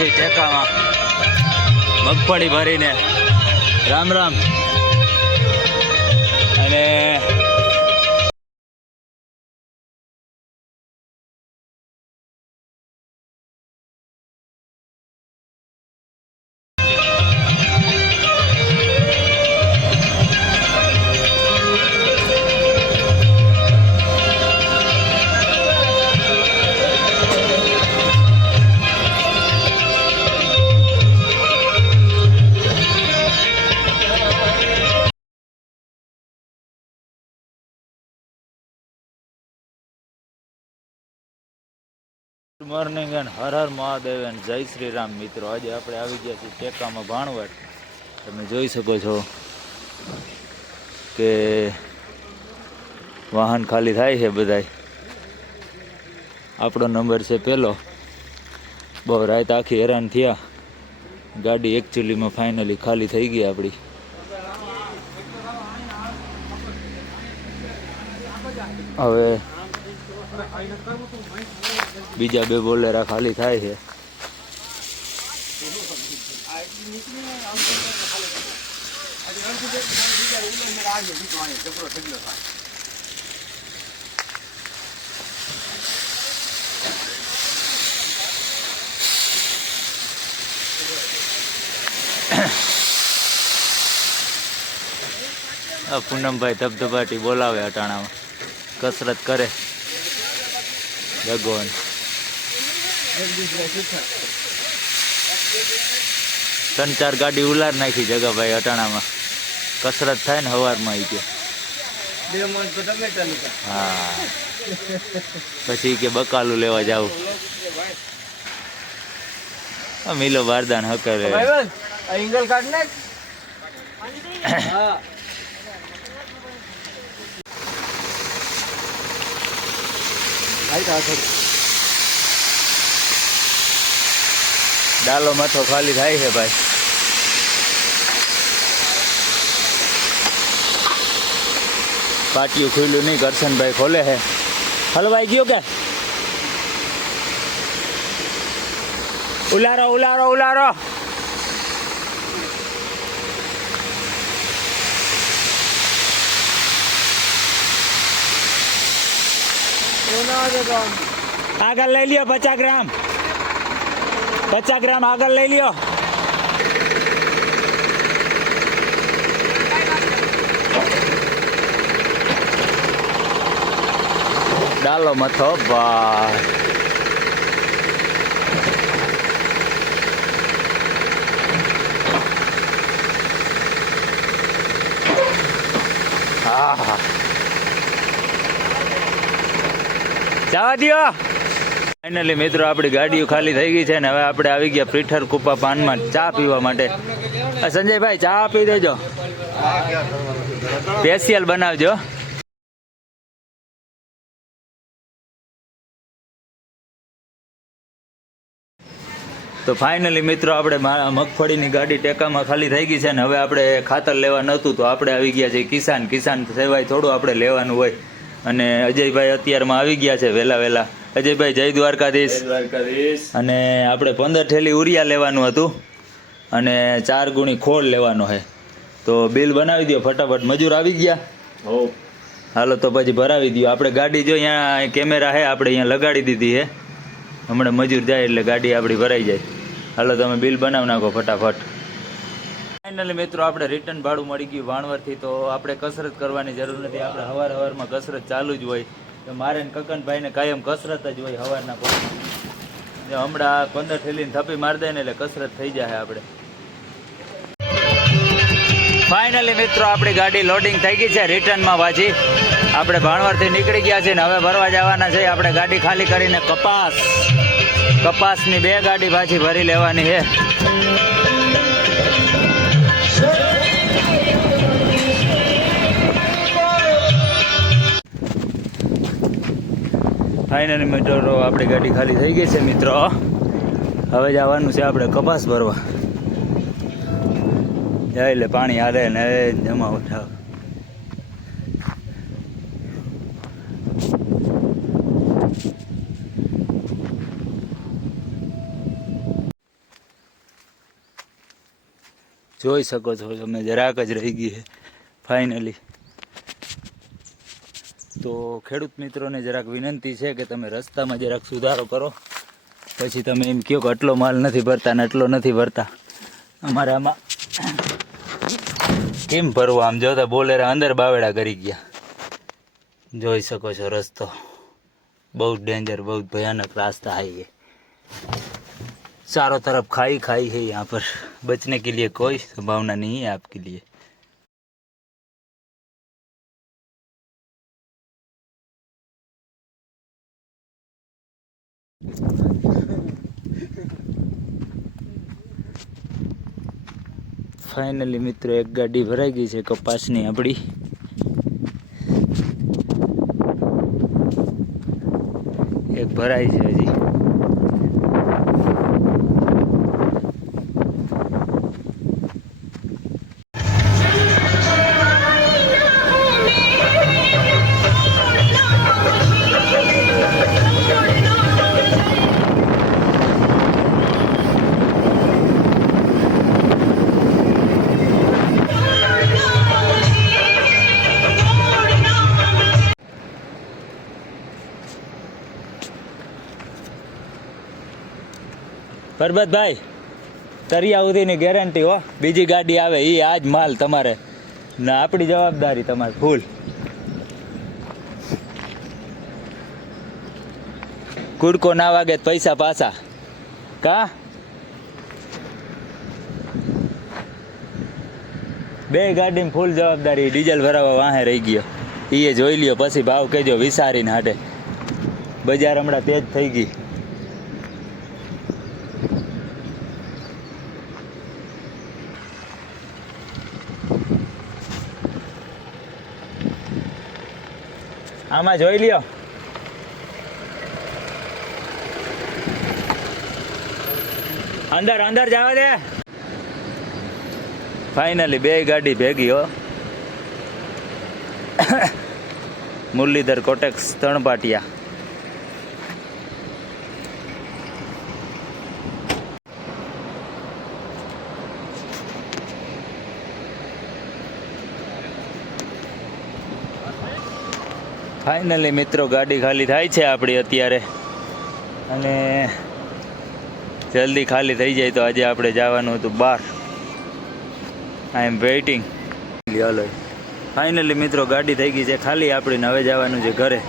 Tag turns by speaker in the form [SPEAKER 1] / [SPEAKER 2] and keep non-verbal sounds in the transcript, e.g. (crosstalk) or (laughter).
[SPEAKER 1] છે ટેકામાં મગફળી ભરીને રામ રામ. અને morning and Har Har Mahadev and જય શ્રી રામ મિત્રો. આજે આપણે આવી ગયા છીએ ટેકામાં ભાણવટ તમે જોઈ શકો છો કે વાહન ખાલી થાય છે બધાય. આપણો નંબર છે પહેલો બહુ રાત આખી હેરાન થયા. ગાડી એકચ્યુઅલીમાં ફાઇનલી ખાલી થઈ ગઈ આપણી હવે બીજા બે બોલેરા ખાલી થાય છે. પૂનમભાઈ ધબધબાટી બોલાવે અટાણામાં. કસરત કરે. ભગવાન ત્રણ ચાર ગાડી ઉલાર નાખી જગાભાઈ અટાણામાં. કસરત થાય ને સવારમાં આવી ગયો હા. પછી કે બકાલું લેવા જાવું. મિલો બારદાન હકરે.
[SPEAKER 2] એંગલ કાઢ (coughs)
[SPEAKER 1] ડાલો માથો ખાલી થાય છે ભાઈ. પાટિયું ખુલ્લું નહીં કરશનભાઈ ખોલે છે. હલવાઈ ગયો કે? ઉલારો ઉલારો ઉલારો. આગળ લઈ લ્યો પચાસ ગ્રામ. પચાસ ગ્રામ આગળ લઈ લ્યો. ડાલો મથો ભાઈ આહા. જવા દો ફાઇનલી મિત્રો, આપણી ગાડીઓ ખાલી થઈ ગઈ છે ને હવે આપણે આવી ગયા પીઠર કુપા પાનમાં ચા પીવા માટે. સંજયભાઈ, ચા પી દેજો. સ્પેશિયલ બનાવજો. તો ફાઇનલી મિત્રો, આપણે મગફળીની ગાડી ટેકામાં ખાલી થઈ ગઈ છે ને હવે આપણે ખાતર લેવા નહોતું, તો આપણે આવી ગયા છે કિસાન. કિસાન સેવાય થોડું આપણે લેવાનું હોય. અને અજયભાઈ અત્યારમાં આવી ગયા છે વહેલા વહેલા. અજયભાઈ જય દ્વારકાધીશ. અને આપણે પંદર ઠેલી ઉરિયા લેવાનું હતું અને ચાર ગુણી ખોળ લેવાનો છે. તો બિલ બનાવી દો ફટાફટ. મજૂર આવી ગયા? હાલો તો પછી ભરાવી દો આપણે ગાડી જો અહીંયા કેમેરા છે આપણે અહીંયા લગાડી દીધી છે. હમણાં મજૂર જાય એટલે ગાડી આપણી ભરાઈ જાય. હાલો તમે બિલ બનાવી નાખો ફટાફટ. ફાઇનલી મિત્રો, આપણે રિટર્ન ભાડું મળી ગયું વાણવરથી, તો આપણે કસરત કરવાની જરૂર નથી. આપણે હવાર હવારમાં કસરત ચાલુ જ હોય. તો મારે કકનભાઈને કાયમ કસરત જ હોય હવારના પોરમાં હમણાં પંદર થેલીને થપી મારી દે ને એટલે કસરત થઈ જાય આપણે. ફાઇનલી મિત્રો, આપણી ગાડી લોડિંગ થઈ ગઈ છે રિટર્નમાં પાછી. આપણે ભાણવરથી નીકળી ગયા છે ને હવે ભરવા જવાના છે. આપણે ગાડી ખાલી કરીને કપાસ. કપાસની બે ગાડી પાછી ભરી લેવાની છે. ફાઇનલી મિત્રો આપણી ગાડી ખાલી થઈ ગઈ છે મિત્રો. હવે જવાનું છે આપણે કપાસ ભરવા. જાય એટલે પાણી હારે ને જમા ઉઠાવ. જોઈ શકો છો, તમે જરાક જ રહી ગઈ છે. ફાઇનલી તો ખેડૂત મિત્રોને જરાક વિનંતી છે કે તમે રસ્તામાં જરાક સુધારો કરો પછી તમે એમ કહો કે આટલો માલ નથી ભરતા ને આટલો નથી ભરતા અમારે આમાં કેમ ભરવો આમ જોતા બોલેરા અંદર બાવેડા કરી ગયા જોઈ શકો છો રસ્તો બહુ डेंजर बहुत भयानक रास्ता है ये चारों तरफ खाई खाई है यहाँ पर बचने के लिए कोई संभावना नहीं है आपके लिए ફાઇનલી મિત્રો એક ગાડી ભરાઈ ગઈ છે કપાસની આપણી. એક ભરાઈ છે હજી. પરબતભાઈ તરિયાઉદીની ગેરંટી હો. બીજી ગાડી આવે એ આજ માલ તમારે. ના આપણી જવાબદારી તમારે. ફૂલ. કુડકો ના વાગે પૈસા પાછા. કા? બે ગાડીની ફૂલ જવાબદારી. ડીઝલ ભરાવા વાહે રહી ગયો. એ જોઈ લ્યો, પછી ભાવ કહેજો વિસારીને હાટે. બજાર હમણાં તેજ થઈ ગઈ. આમાં જોઈ લ્યો. અંદર અંદર જવા દે. ફાઇનલી બે ગાડી ભેગી, હો. (coughs) મુરલીધર કોટેક્સ ત્રણ પાટિયા ફાઇનલી મિત્રો, ગાડી ખાલી થાય છે આપણી અત્યારે. અને જલ્દી ખાલી થઈ જાય તો આજે આપણે જવાનું હતું બહાર. આઈ એમ વેઇટિંગ હાલો. ફાઇનલી મિત્રો, ગાડી થઈ ગઈ છે. ખાલી આપણી નવે જવાનું છે ઘરે.